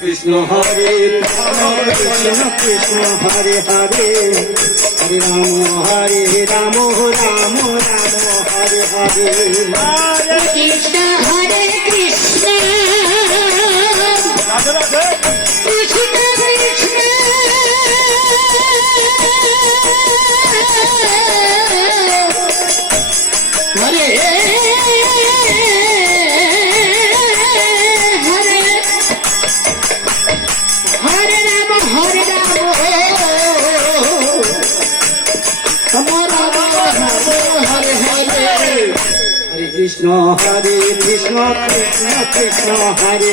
কৃষ্ণ হরে কৃষ্ণ কৃষ্ণ হরে হরে হরে রাম রাম রাম হরে হরে কৃষ্ণ হরে কৃষ্ণ কৃষ্ণ কৃষ্ণ হরে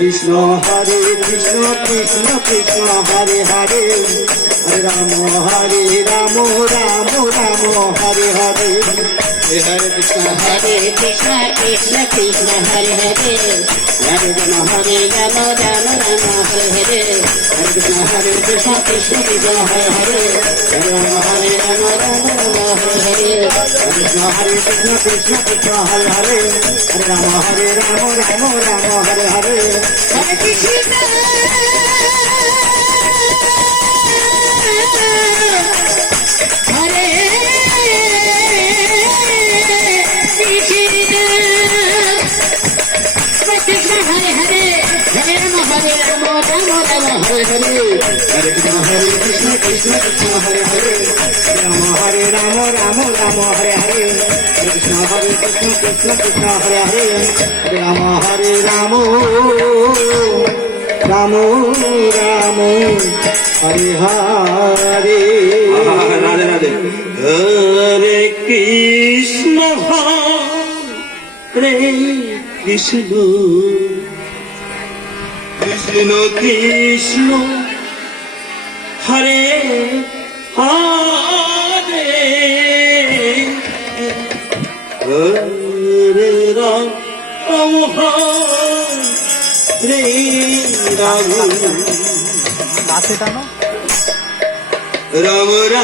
কৃষ্ণ হরে কৃষ্ণ কৃষ্ণ কৃষ্ণ হরে হরে হরে রাম রাম রাম হরে হরে হরে কৃষ্ণ হরে কৃষ্ণ কৃষ্ণ কৃষ্ণ হরে হরে হরে রাম রাম রাম হরে হরে हरे कृष्ण कृष्ण कृष्ण हरे हरे हरे राम हरे राम राम हरे हरे हरे कृष्ण कृष्ण कृष्ण हरे हरे हरे राम हरे राम राम हरे हरे हरे कृष्ण कृष्ण कृष्ण हरे हरे हरे राम राम हरे हरे हरे कृष्ण हरे कृष्ण कृष्ण कृष्ण हरे हरे हरे राम राम हरे हरे हरे कृष्ण कृष्ण कृष्ण हरे हरे हरे राम राम हरे हरे राधे राधे हरे कृष्ण कृष्ण कृष्ण कृष्ण हरे हरे हरे राम हरे राम राम राम हरे हरे हरे कृष्ण हरे कृष्ण कृष्ण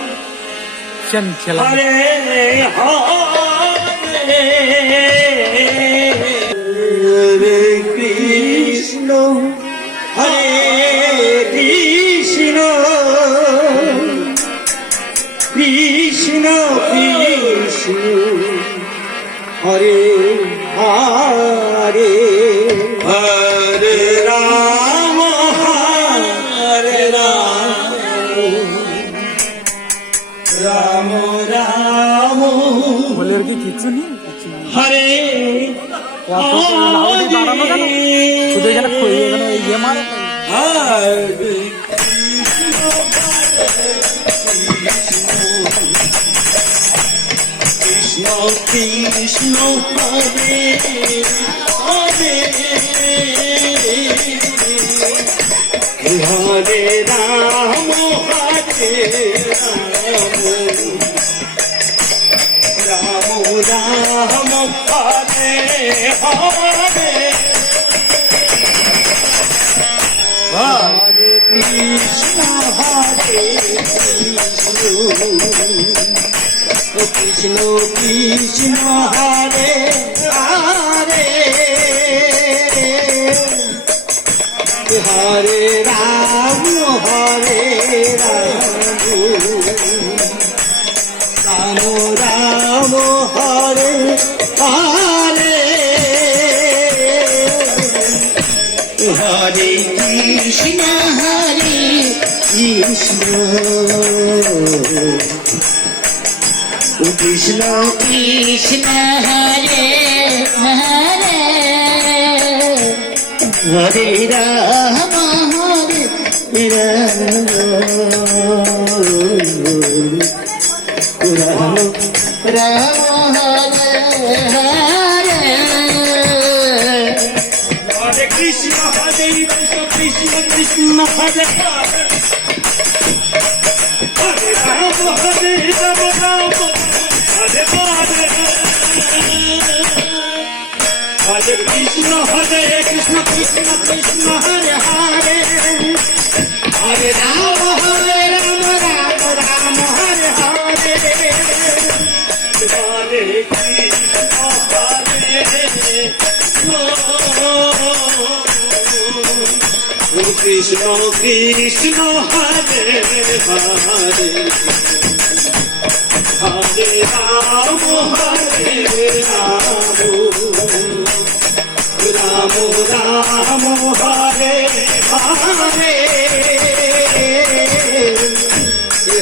कृष्ण हरे हरे हरे राम राम राम বলে আর কি কিচ্ছু নেই হরে শুধু এখানে ইয়ে মারে হরে কৃষ্ণ কৃষ্ণ হরে হরে হরে রাম হরে রাম রাম হরে হরে হরে কৃষ্ণ কৃষ্ণ কৃষ্ণ হরে হরে হরে রাম রাম রাম হরে হরে কৃষ্ণ কৃষ্ণ কৃষ্ণ হরে হরে হরে রাম হরে রাম রাম হরে হরে হরে কৃষ্ণ হরে কৃষ্ণ কৃষ্ণ হরে হরে রাম হরে রাম রাম হরে হরে হরে কৃষ্ণ হরে কৃষ্ণ কৃষ্ণ কৃষ্ণ হরে হরে হরে রাম হরে রাম রাম রাম হরে হরে হরে কৃষ্ণ হরে কৃষ্ণ কৃষ্ণ হরে হরে হরে রাম হরে রাম রাম রাম হরে হরে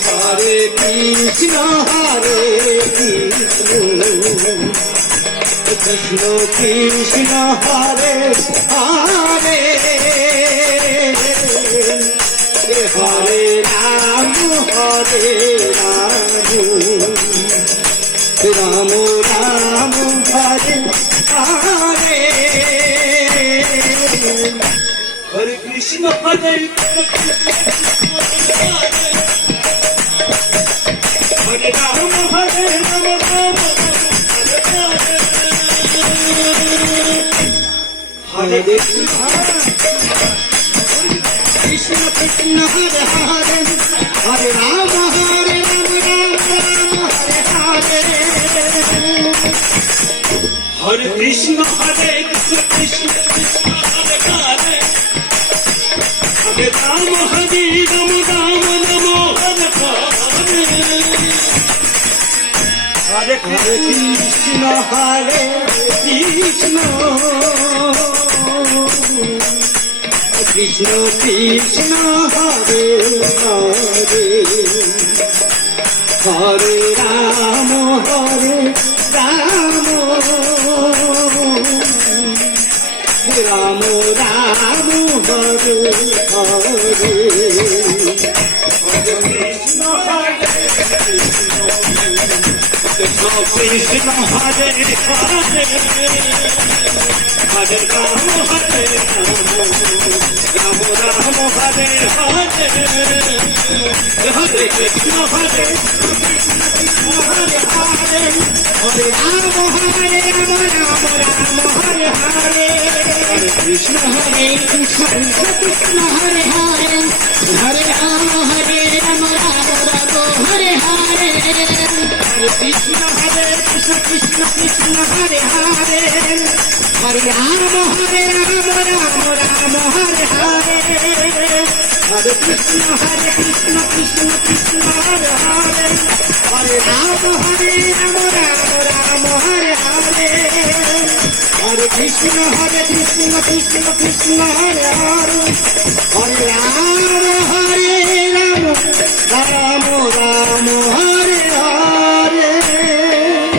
হরে কৃষ্ণ কৃষ্ণ কৃষ্ণ হরে হরে হরে রাম হরে রাম রাম রাম হরে হরে হরে কৃষ্ণ হরে হরে রাম হরে রাম রাম হরে কৃষ্ণ কৃষ্ণ কৃষ্ণ হরে হরে হরে রাম হরে রাম রাম রাম হরে হরে হরে কৃষ্ণ হরে কৃষ্ণ কৃষ্ণ কৃষ্ণ হরে হরে হরে রাম হরে রাম রাম রাম হরে হরে হরে কৃষ্ণ হরে কৃষ্ণ কৃষ্ণ কৃষ্ণ হরে হরে হরে রাম হরে রাম রাম রাম হরে হরে কৃষ্ণ হরে কৃষ্ণ কৃষ্ণ হরে হরে হরে রাম হরে রাম রাম হরে হরে হরে কৃষ্ণ হরে হরে হরে হরে রাম হরে রাম রাম রাম হরে হরে হরে কৃষ্ণ হরে কৃষ্ণ কৃষ্ণ কৃষ্ণ হরে হরে হরে রাম হরে রাম রাম রাম হরে হরে হরে কৃষ্ণ হরে কৃষ্ণ কৃষ্ণ কৃষ্ণ হরে হরে হরে রাম হরে রাম রাম রাম হরে হরে হরে কৃষ্ণ কৃষ্ণ কৃষ্ণ হরে হরে হরে রাম হরে রাম রাম রাম হরে হরে হরে কৃষ্ণ কৃষ্ণ কৃষ্ণ হরে হরে হরে রাম হরে রাম রাম রাম হরে হরে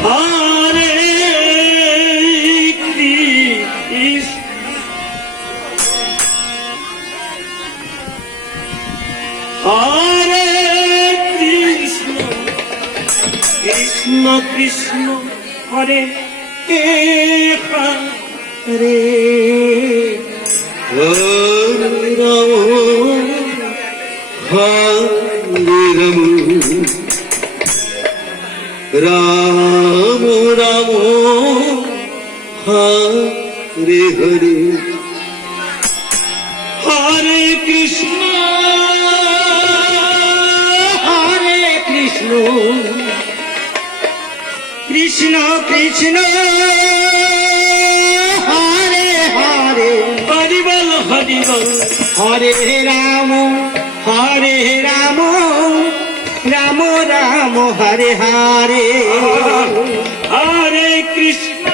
হরে কৃষ্ণ কৃষ্ণ কৃষ্ণ হরে হরে হরে রাম রাম রাম হরে হরে হরে কৃষ্ণ কৃষ্ণ কৃষ্ণ হরে হরে হরি বল হরে রাম রাম রাম হরে হরে হরে কৃষ্ণ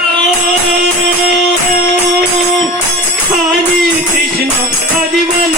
হরে কৃষ্ণ হরি বল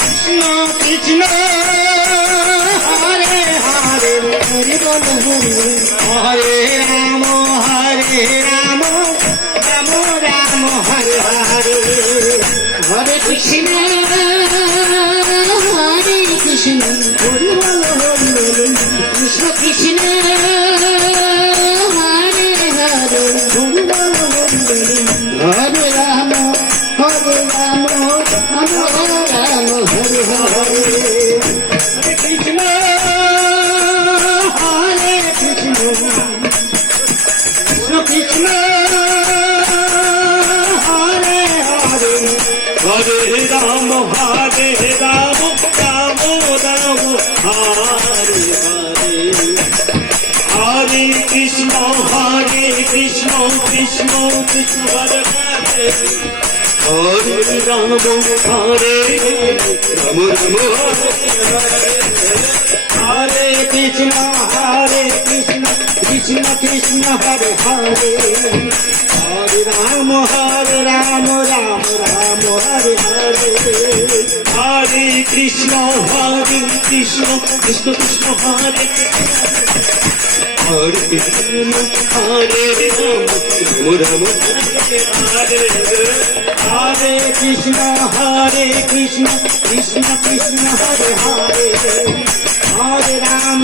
কৃষ্ণ কৃষ্ণ হরে হরে হরি বল হরে রাম রাম রাম হরে হরে হরে কৃষ্ণ হরে কৃষ্ণ হরি বল কৃষ্ণ কৃষ্ণ হরে হরে হরি বল হরে রাম হরে রাম রাম হরে হরে হরে কৃষ্ণ হরে কৃষ্ণ কৃষ্ণ কৃষ্ণ হরে হরে হরে রাম হরে রাম রাম রাম হরে হরে হরে কৃষ্ণ কৃষ্ণ কৃষ্ণ হরে হরে হরে রাম হরে রাম রাম হরে কৃষ্ণ কৃষ্ণ কৃষ্ণ হরে হরে হরে রাম রাম রাম হরে হরে হরে কৃষ্ণ কৃষ্ণ কৃষ্ণ কৃষ্ণ হরে হরে কৃষ্ণ হরে রাম রাম হরে হরে হরে কৃষ্ণ কৃষ্ণ কৃষ্ণ হরে হরে হরে রাম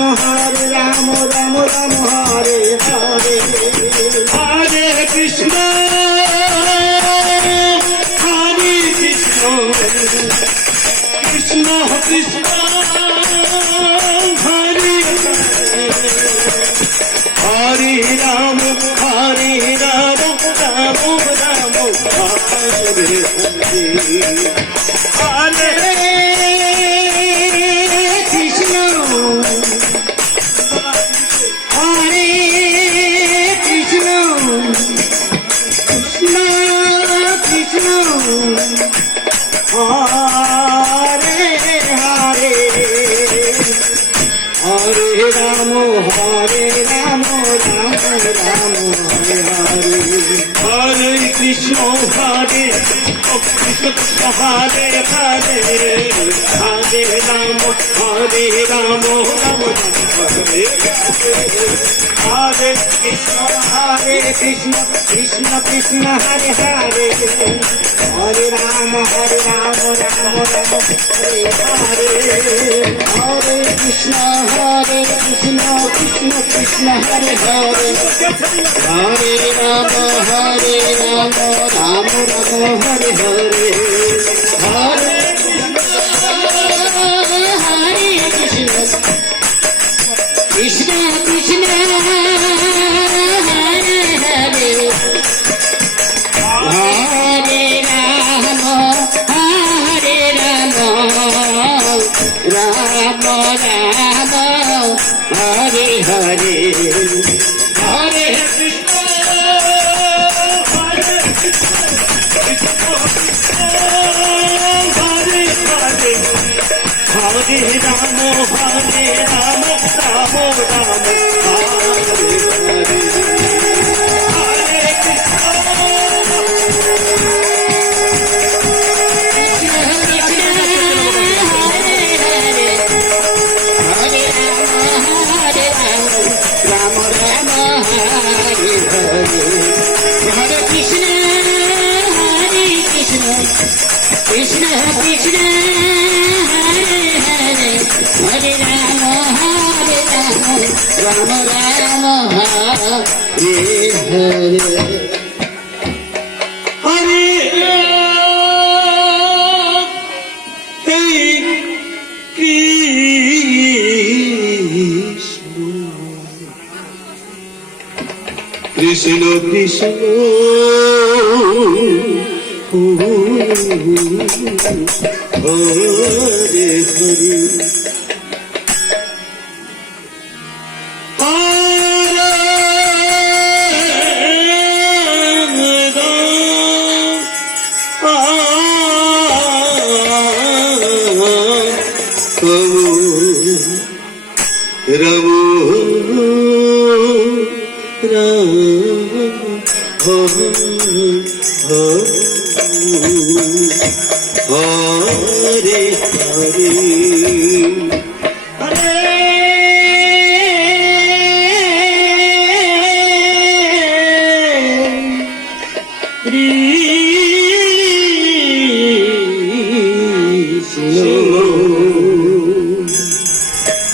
রাম রাম হরে হরে হরে কৃষ্ণ কৃষ্ণ কৃষ্ণ হরে হরে রাম রাম রাম রাম হরে হরে কৃষ্ণ হরে কৃষ্ণ কৃষ্ণ কৃষ্ণ হরে হরে হরে রাম রাম রাম হরে হরে হরে কৃষ্ণ হরে কৃষ্ণ কৃষ্ণ হরে হরে হরে রাম রাম হরে হরে কৃষ্ণ কৃষ্ণ কৃষ্ণ হরে হরে হরে রাম রাম হরে হরে হরে কৃষ্ণ কৃষ্ণ কৃষ্ণ হরে হরে হরে রাম রাম হরে হরে হরে হরে কৃষ্ণ কৃষ্ণ কৃষ্ণ হরে হরে হরে রাম রাম রাম হরে হরে হরে কৃষ্ণ হরে হরে হরে হরে রাম রাম রাম হরে হরে হরে কৃষ্ণ কৃষ্ণ কৃষ্ণ হরে হরে হরে রাম রাম রাম হরে হরে হরে কৃষ্ণ কৃষ্ণ হরে হরে রাম হরে হরে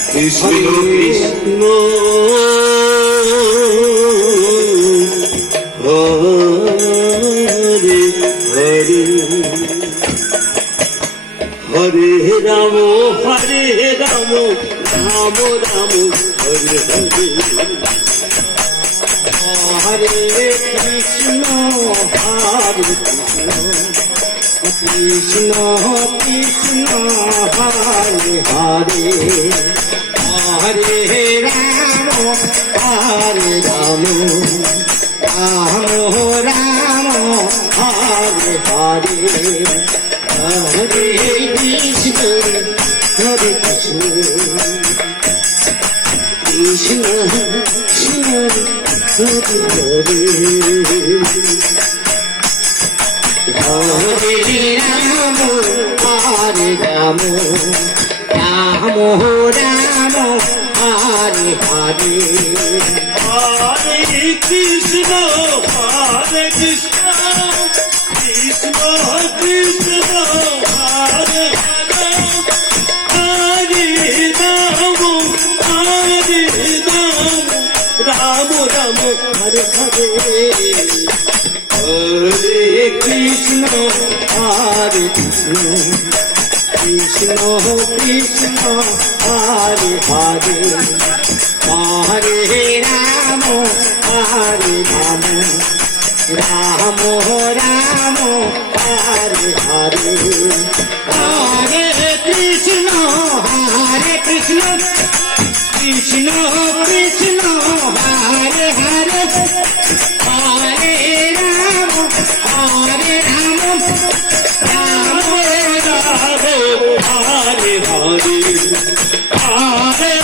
কৃষ্ণ কৃষ্ণ হরে হরে হরে রাম রাম রাম রাম হরে হরে হরে কৃষ্ণ হরে কৃষ্ণ কৃষ্ণ হরে হরে হরে রাম রাম রাম হরে হরে হরে কৃষ্ণ হরে কৃষ্ণ কৃষ্ণ কৃষ্ণ হরে হরে হরে রাম রাম রাম রাম হরে হরে হরে কৃষ্ণ কৃষ্ণ কৃষ্ণ কৃষ্ণ হরে হরে হরে রাম রাম রাম হরে হরে হরে কৃষ্ণ হরে কৃষ্ণ কৃষ্ণ কৃষ্ণ হরে হরে হরে রাম রাম রাম রাম হরে হরে হরে কৃষ্ণ কৃষ্ণ কৃষ্ণ হরে হরে হরে রাম রাম রাম হরে হরে হরে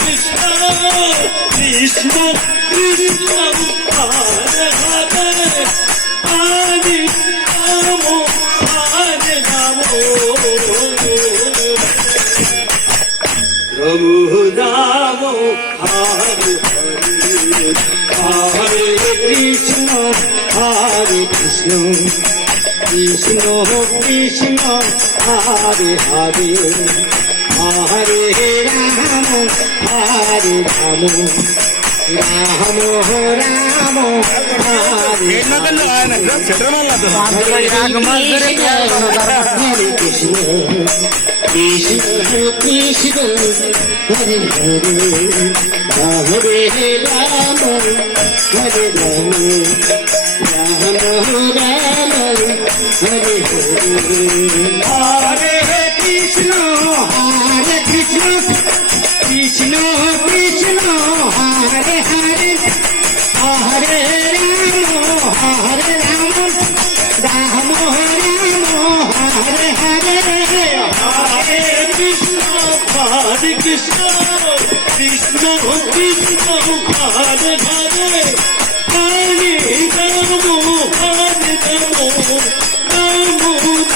কৃষ্ণ কৃষ্ণ কৃষ্ণ হরে হরে হরে রাম রাম রাম হরে হরে হরে কৃষ্ণ কৃষ্ণ কৃষ্ণ কৃষ্ণ হরে হরে হরে রাম রাম রাম রাম হরে হরে কৃষ্ণ কৃষ্ণ কৃষ্ণ হরে হরে হরে রাম হরে রাম রাম রাম হরে হরে হরে কৃষ্ণ কৃষ্ণ কৃষ্ণ কৃষ্ণ হরে হরে হরে রাম রাম রাম হরে হরে হরে কৃষ্ণ কৃষ্ণ কৃষ্ণ কৃষ্ণ হরে হরে হরে রাম হরে রাম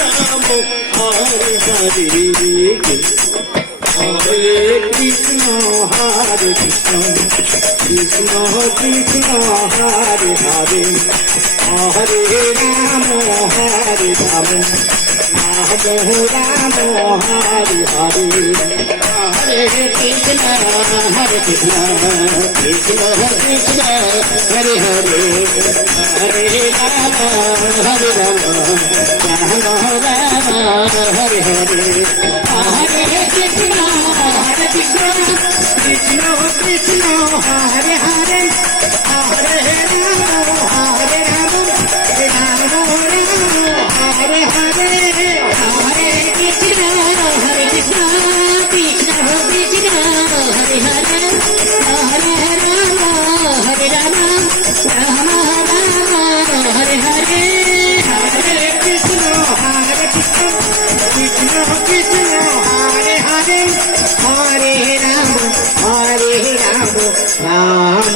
রাম হরে হরে হরে কৃষ্ণ কৃষ্ণ কৃষ্ণ কৃষ্ণ হরে হরে হরে রাম রাম রাম হরে হরে হরে কৃষ্ণ কৃষ্ণ কৃষ্ণ কৃষ্ণ হরে হরে হরে রাম রাম রাম হরে হরে হরে কৃষ্ণ কৃষ্ণ কৃষ্ণ কৃষ্ণ হরে হরে হরে রাম রাম হরে হরে হরে কৃষ্ণ কৃষ্ণ কৃষ্ণ কৃষ্ণ হরে হরে হরে রাম রাম হরে হরে হরে কৃষ্ণ কৃষ্ণ কৃষ্ণ হরে হরে হরে রাম রাম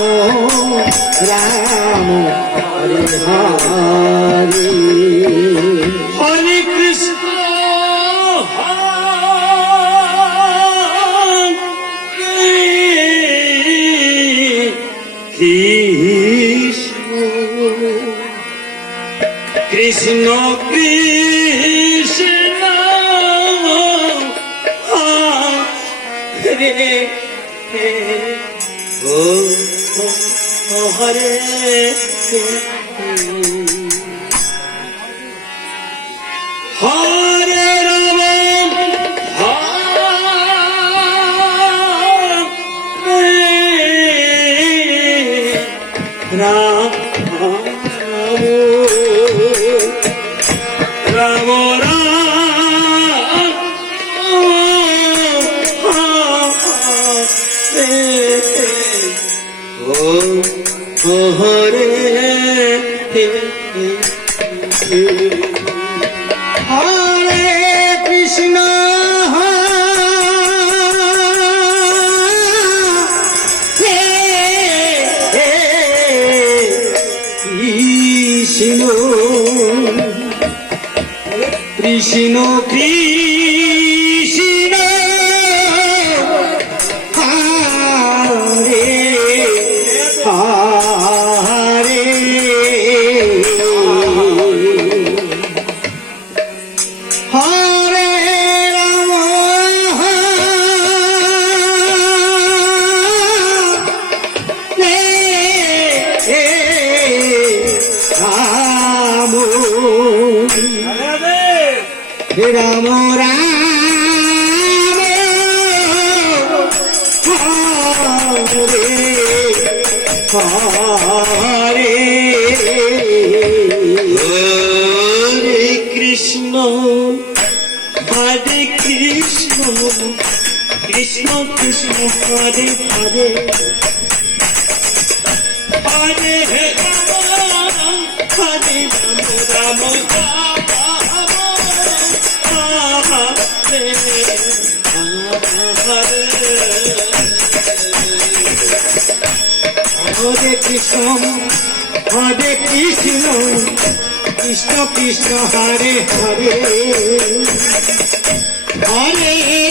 রাম হরে হরে কৃষ্ণ কৃষ্ণ হরে ও হরে হরে রাম রাম রাম ও হরে হরে কৃষ্ণ কৃষ্ণ কৃষ্ণ কৃষ্ণ হরে হরে হরে রাম রাম রাম হরে হরে কৃষ্ণ হরে কৃষ্ণ কৃষ্ণ কৃষ্ণ হরে হরে হরে রাম হরে রাম হরে কৃষ্ণ হরে কৃষ্ণ কৃষ্ণ কৃষ্ণ হরে হরে হরে